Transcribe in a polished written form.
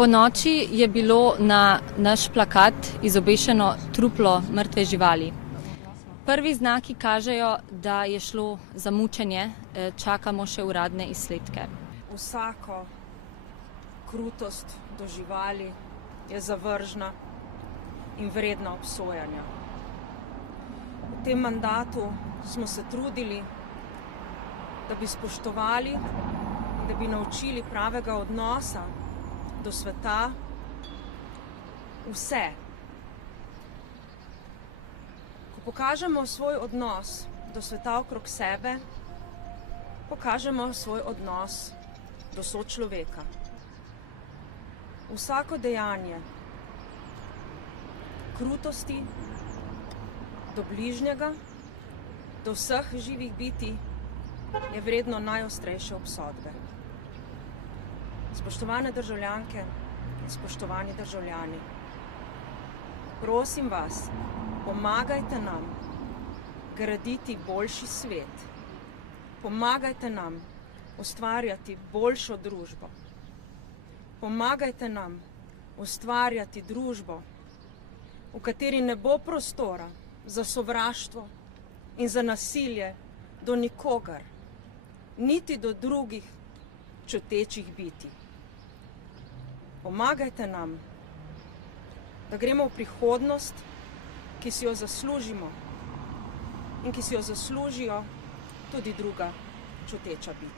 Po noči je bilo na naš plakat izobešeno truplo mrtve živali. Prvi znaki kažejo, da je šlo za mučenje, čakamo še uradne izsledke. Vsako krutost do živali je zavržna in vredna obsojanja. V tem mandatu smo se trudili, da bi spoštovali in da bi naučili pravega odnosa do sveta vse. Ko pokažemo svoj odnos do sveta okrog sebe, pokažemo svoj odnos do sočloveka. Vsako dejanje krutosti do bližnjega, do vseh živih bitij je vredno najostrejše obsodbe. Spoštovane državljanke in spoštovani državljani, prosim vas, pomagajte nam graditi boljši svet. Pomagajte nam ustvarjati boljšo družbo. Pomagajte nam ustvarjati družbo, v kateri ne bo prostora za sovraštvo in za nasilje do nikogar, niti do drugih čutečih bitij. Pomagajte nam, da gremo v prihodnost, ki si jo zaslužimo in ki si jo zaslužijo tudi druga čuteča bitja.